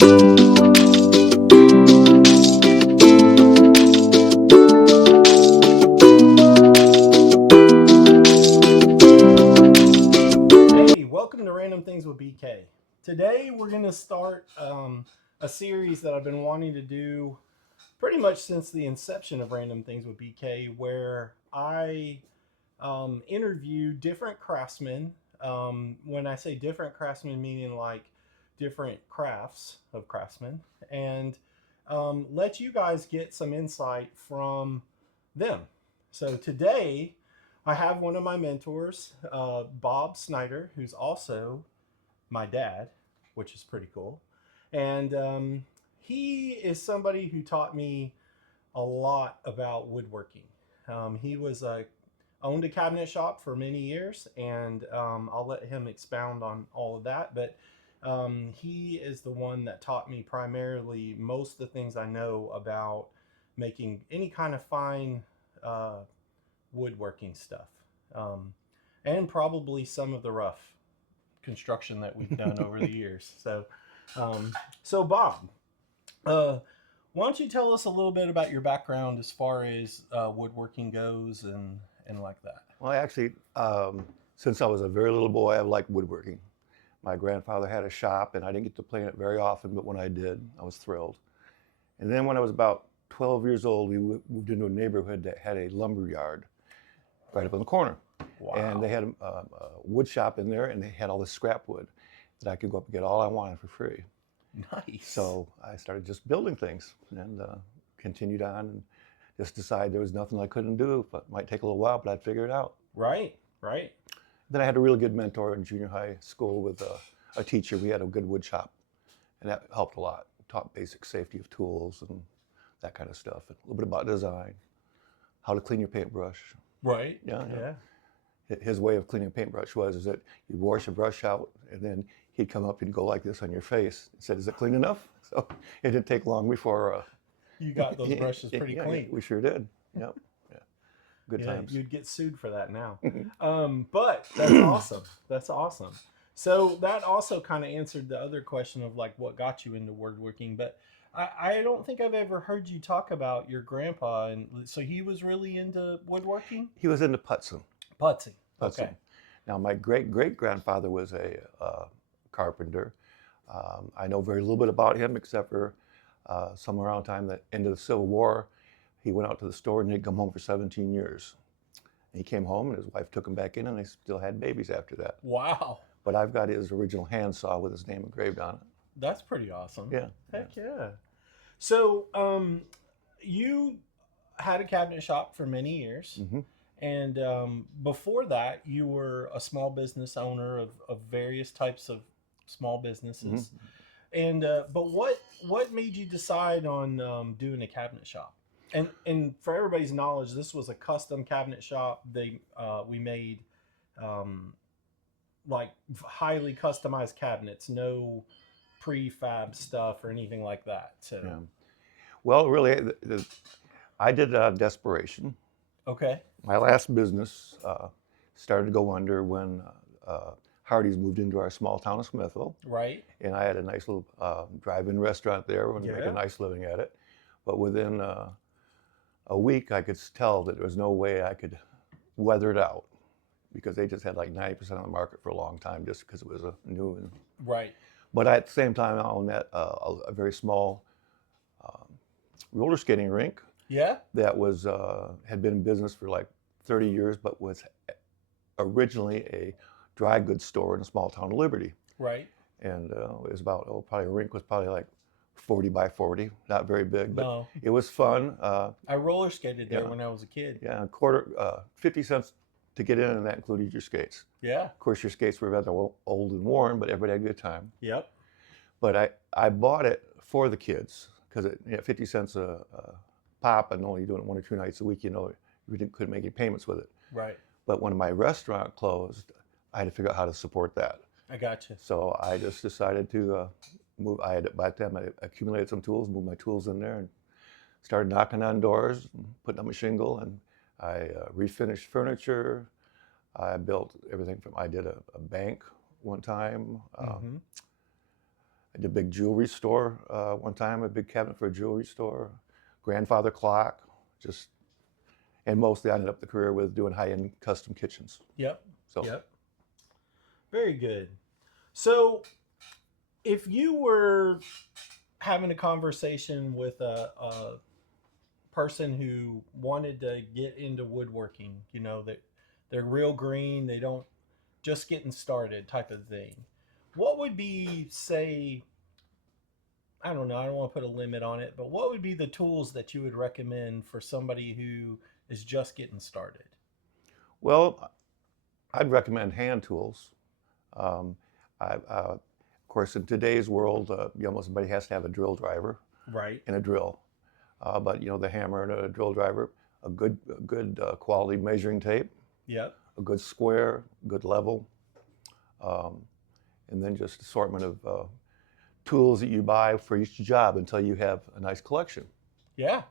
Hey, welcome to Random Things with BK. Today we're going to start a series that I've been wanting to do pretty much since the inception of Random Things with BK, where I interview different craftsmen. When I say different craftsmen, meaning like different crafts of craftsmen, and let you guys get some insight from them. So today I have one of my mentors, Bob Snyder, who's also my dad, which is pretty cool. And he is somebody who taught me a lot about woodworking. He was owned a cabinet shop for many years, and I'll let him expound on all of that. But he is the one that taught me primarily most of the things I know about making any kind of fine woodworking stuff, and probably some of the rough construction that we've done over the years. So Bob, uh, why don't you tell us a little bit about your background as far as woodworking goes and like that? Well, actually, since I was a very little boy, I liked woodworking. My grandfather had a shop, and I didn't get to play in it very often, but when I did, I was thrilled. And then when I was about 12 years old, we moved into a neighborhood that had a lumber yard right up in the corner. Wow. And they had a wood shop in there, and they had all this scrap wood that I could go up and get all I wanted for free. Nice. So I started just building things and continued on and just decided there was nothing I couldn't do. But it might take a little while, but I'd figure it out. Right. Then I had a really good mentor in junior high school with a teacher. We had a good wood shop, and that helped a lot. Taught basic safety of tools and that kind of stuff. And a little bit about design, how to clean your paintbrush. Right. Yeah. His way of cleaning a paintbrush is that you'd wash your brush out, and then he'd come up and go like this on your face and said, "Is it clean enough?" So it didn't take long before you got those brushes pretty clean. We sure did. Yep. Yeah. Good times. You'd get sued for that now. But that's awesome. That's awesome. So that also kind of answered the other question of like what got you into woodworking. But I don't think I've ever heard you talk about your grandpa. And so he was really into woodworking? He was into putzing. Putzing. Okay. Now, my great-great-grandfather was a carpenter. I know very little bit about him except for somewhere around the time that end of the Civil War, he went out to the store and he'd come home for 17 years. And he came home and his wife took him back in and they still had babies after that. Wow. But I've got his original handsaw with his name engraved on it. That's pretty awesome. Yeah. Heck yeah. So you had a cabinet shop for many years. Mm-hmm. And before that, you were a small business owner of various types of small businesses. Mm-hmm. And but what made you decide on doing a cabinet shop? And for everybody's knowledge, this was a custom cabinet shop. We made like highly customized cabinets, no prefab stuff or anything like that. So, yeah. Well, really, I did desperation. Okay. My last business started to go under when Hardee's moved into our small town of Smithville. Right. And I had a nice little drive-in restaurant there and make a nice living at it. But within a week, I could tell that there was no way I could weather it out because they just had like 90% of the market for a long time just because it was a new. Right. But at the same time, I owned a very small roller skating rink. Yeah. That was had been in business for like 30 years, but was originally a dry goods store in a small town of Liberty. Right. And it was about probably a rink was probably like 40 by 40, not very big, but it was fun. I roller skated there when I was a kid. Yeah, 50 cents to get in, and that included your skates. Yeah. Of course, your skates were rather old and worn, but everybody had a good time. Yep. But I bought it for the kids because 50 cents a pop, and only doing it 1 or 2 nights a week, you couldn't make any payments with it. Right. But when my restaurant closed, I had to figure out how to support that. I gotcha. So I just decided to move. By the time I accumulated some tools, moved my tools in there, and started knocking on doors, and putting up a shingle, and I refinished furniture. I built everything I did a bank one time. did a big jewelry store one time, a big cabinet for a jewelry store, grandfather clock, just, and mostly I ended up the career with doing high-end custom kitchens. Yep. So, Yep. Very good. So, if you were having a conversation with a person who wanted to get into woodworking, that they're real green, they don't just getting started type of thing, what would be, say, I don't know, I don't want to put a limit on it, but what would be the tools that you would recommend for somebody who is just getting started? well, I'd recommend hand tools. Um, of course, in today's world, almost everybody has to have a drill driver Right. and a drill. But the hammer and a drill driver, a good quality measuring tape, Yep. a good square, good level, um, and then just assortment of tools that you buy for each job until you have a nice collection. Yeah.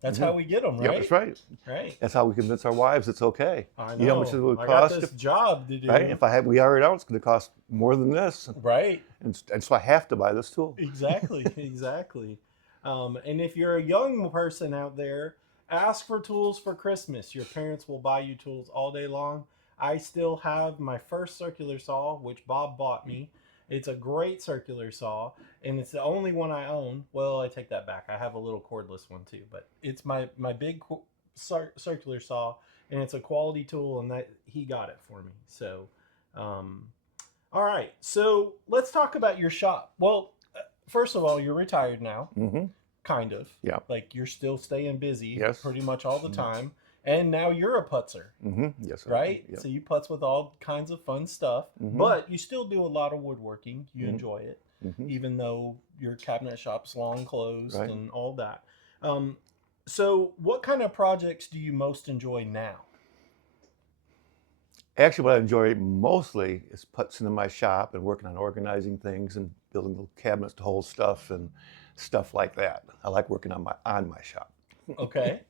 That's how we get them, Yep, right? that's right. Right. That's how we convince our wives it's okay. I You know how much it know. would I got cost? this job to do. Right? If we hire it out, it's going to cost more than this, Right. and so I have to buy this tool. Exactly. Exactly. And if you're a young person out there, ask for tools for Christmas. Your parents will buy you tools all day long. I still have my first circular saw, which Bob bought me. It's a great circular saw, and it's the only one I own. Well, I take that back. I have a little cordless one too, but it's my big circular saw, and it's a quality tool, and that he got it for me. So, um, all right. So let's talk about your shop. Well, first of all, you're retired now, Mm-hmm. kind of. Yeah. Like you're still staying busy Yes. pretty much all the Mhm. time. And now you're a putzer, Mm-hmm. Yes. Sir. right? Yep. So you putz with all kinds of fun stuff, Mhm. but you still do a lot of woodworking. You Mhm. enjoy it, Mhm. even though your cabinet shop's long closed Right. and all that. So what kind of projects do you most enjoy now? Actually, what I enjoy mostly is putzing in my shop and working on organizing things and building little cabinets to hold stuff and stuff like that. I like working on my shop. Okay.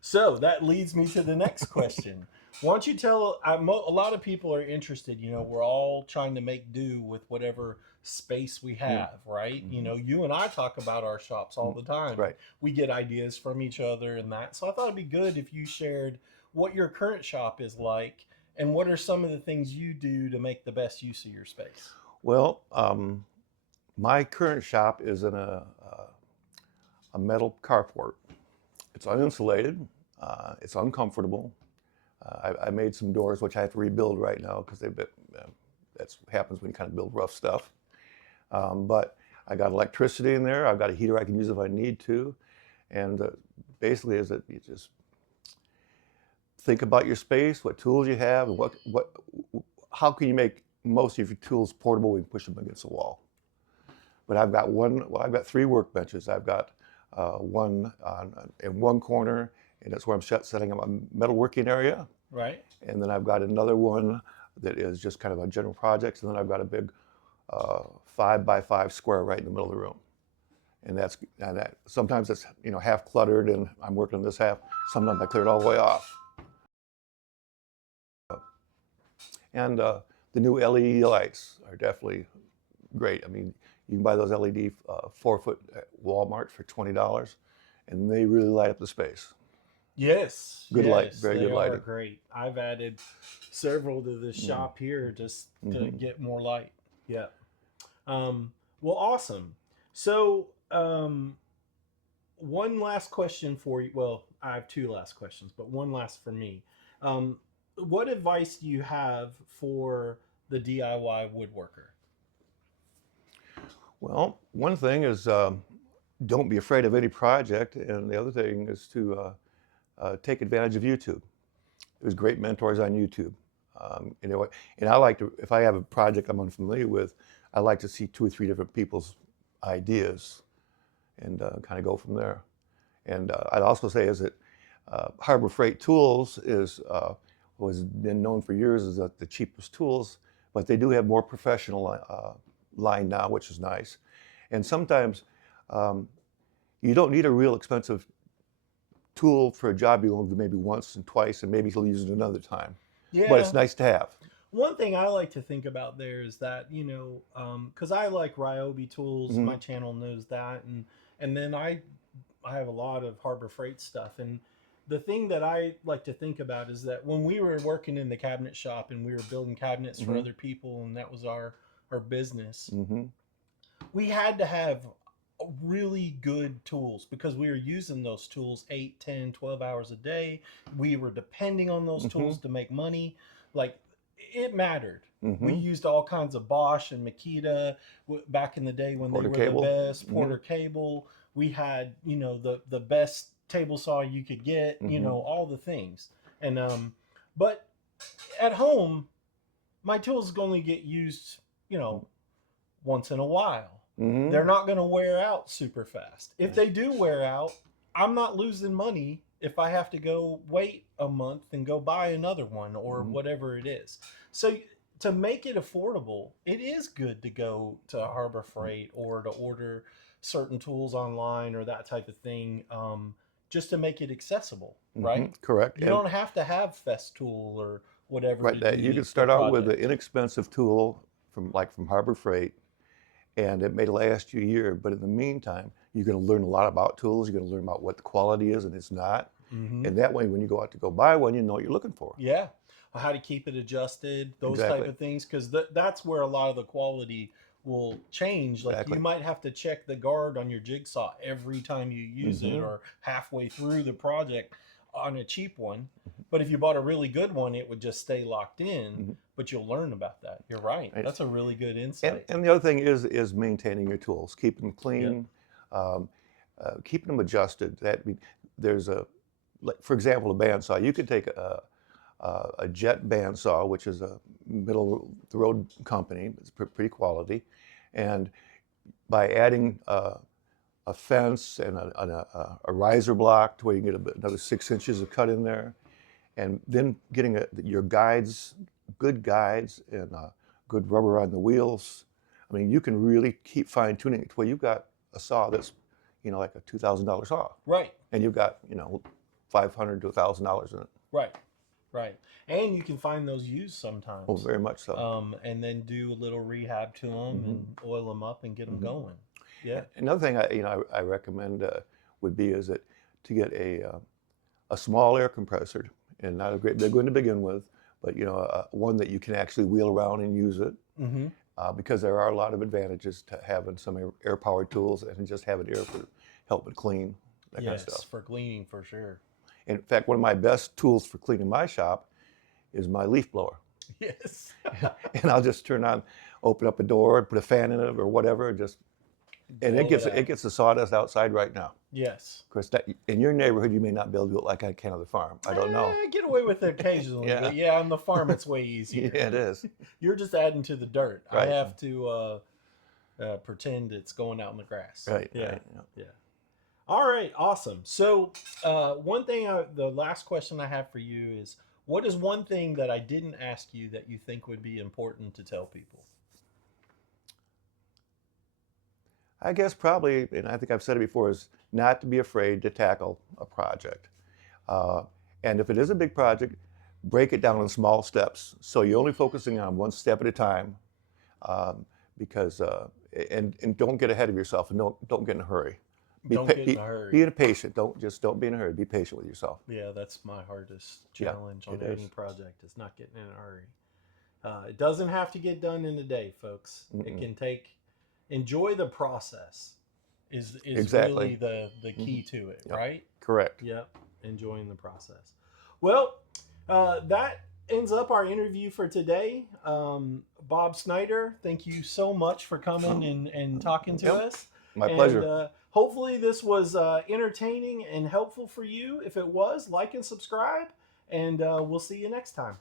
So that leads me to the next question. Why don't you tell, a lot of people are interested, we're all trying to make do with whatever space we have, right? Mhm. You and I talk about our shops all the time. Right. We get ideas from each other and that. So I thought it'd be good if you shared what your current shop is like and what are some of the things you do to make the best use of your space. Well, my current shop is in a metal carport. It's uninsulated. It's uncomfortable. I made some doors, which I have to rebuild right now because they've been, that's what happens when you kind of build rough stuff. But I got electricity in there. I've got a heater I can use if I need to. And basically, is that you just think about your space, what tools you have, and how can you make most of your tools portable when you push them against the wall. But I've got three workbenches. I've got one in one corner, and that's where I'm setting up my metalworking area. Right. And then I've got another one that is just kind of a general projects, and then I've got a big 5x5 square right in the middle of the room. And that sometimes it's half cluttered, and I'm working on this half. Sometimes I clear it all the way off. And the new LED lights are definitely great. I mean, you can buy those LED 4-foot at Walmart for $20, and they really light up the space. Yes. Good light, Yes, very they good are lighting. great. I've added several to the shop here just to get more light. Yeah. Well, awesome. So, one last question for you. Well, I have two last questions, but one last for me. What advice do you have for the DIY woodworker? Well, one thing is don't be afraid of any project, and the other thing is to take advantage of YouTube. There's great mentors on YouTube. And I like to, if I have a project I'm unfamiliar with, I like to see 2 or 3 different people's ideas and kind of go from there. And I'd also say is that Harbor Freight Tools was been known for years as the cheapest tools, but they do have more professional line now, which is nice. And sometimes you don't need a real expensive tool for a job you'll do maybe once and twice, and maybe you'll use it another time. Yeah. But it's nice to have. One thing I like to think about there is that, you know, because I like Ryobi tools, Hmm. my channel knows that, and then I have a lot of Harbor Freight stuff, and the thing that I like to think about is that when we were working in the cabinet shop and we were building cabinets for Hmm. other people, and that was our business, Hmm. we had to have really good tools because we were using those tools 8, 10, 12 hours a day. We were depending on those Hmm. tools to make money. Like, it mattered. We Hmm. used all kinds of Bosch and Makita back in the day when they Porter were the cable. best. Hmm. Porter cable. We had, you know, the best table saw you could get, you Hmm. know, all the things. And but at home, my tools only get used, you know, once in a while. Hmm. They're not going to wear out super fast. If they do wear out, I'm not losing money if I have to go wait a month and go buy another one or Hmm. whatever it is. So to make it affordable, it is good to go to Harbor Freight or to order certain tools online or that type of thing, just to make it accessible, Hmm. right? Correct. You And don't have to have Festool or whatever right, to that do you the, could the start out with an project. inexpensive tool from Harbor Freight, and it may last you a year. But in the meantime, you're going to learn a lot about tools. You're going to learn about what the quality is and it's not. Mm-hmm. And that way, when you go out to go buy one, you know what you're looking for. Yeah, how to keep it adjusted, those type Exactly. of things, because that's where a lot of the quality will change. Like, you Exactly. might have to check the guard on your jigsaw every time you use it Hmm. or halfway through the project on a cheap one. But if you bought a really good one, it would just stay locked in. Hmm. But you'll learn about that. You're right. Right. That's a really good And insight. and the other thing is maintaining your tools, keeping them Yep. clean, um, keeping them adjusted. There's like, for example, a bandsaw. You could take a jet bandsaw, which is a middle of the road company. It's pretty quality, and by adding a fence and a riser block to where you can get another 6 inches of cut in there, and then getting your guides, good guides, and good rubber on the wheels. I mean, you can really keep fine tuning it to where you've got a saw that's, like a $2,000 saw, Right. and you've got, $500 to $1,000 in it. Right. Right. And you can find those used Oh, sometimes. very much so. And then do a little rehab to them Hmm. and oil them up and get them Hmm. going. Yeah. Another thing I recommend would be is that to get a small air compressor, and not a great big one to begin with, but one that you can actually wheel around and use it. Mm-hmm. Because there are a lot of advantages to having some air-powered tools and just having air for helping clean, that kind of Yes, stuff. for cleaning for sure. In fact, one of my best tools for cleaning my shop is my leaf blower. Yes. And I'll just open up a door and put a fan in it or whatever, and Blow it it out. gets the sawdust outside right now. Yes. Of course, in your neighborhood, you may not be able to do it like I can on the farm. I don't know. I get away with it occasionally, Yeah, but yeah, on the farm it's way yeah, easier. it is. You're just adding to the dirt. I Right, have to pretend it's going out in the grass. right, Yeah. right. Yeah. Yeah. All right. Awesome. So, the last question I have for you is, what is one thing that I didn't ask you that you think would be important to tell people? I guess probably, and I think I've said it before, is not to be afraid to tackle a project. Uh, and if it is a big project, break it down in small steps. So you're only focusing on one step at a time, um, because and don't get ahead of yourself, and don't get in a hurry. Don't get in a hurry. Be patient. Don't be in a hurry. Be patient with yourself. Yeah, that's my hardest Yeah, challenge on it is. any project is not getting in a hurry. It doesn't have to get done in a day, folks. It Mm-mm. can take. Enjoy the process. Is Exactly. really the key to it, Yep. right? Correct. Yep, enjoying the process. Well, that ends up our interview for today. Bob Snyder, thank you so much for coming and talking to Yep. us. My And pleasure. hopefully this was entertaining and helpful for you. If it was, like and subscribe, and we'll see you next time.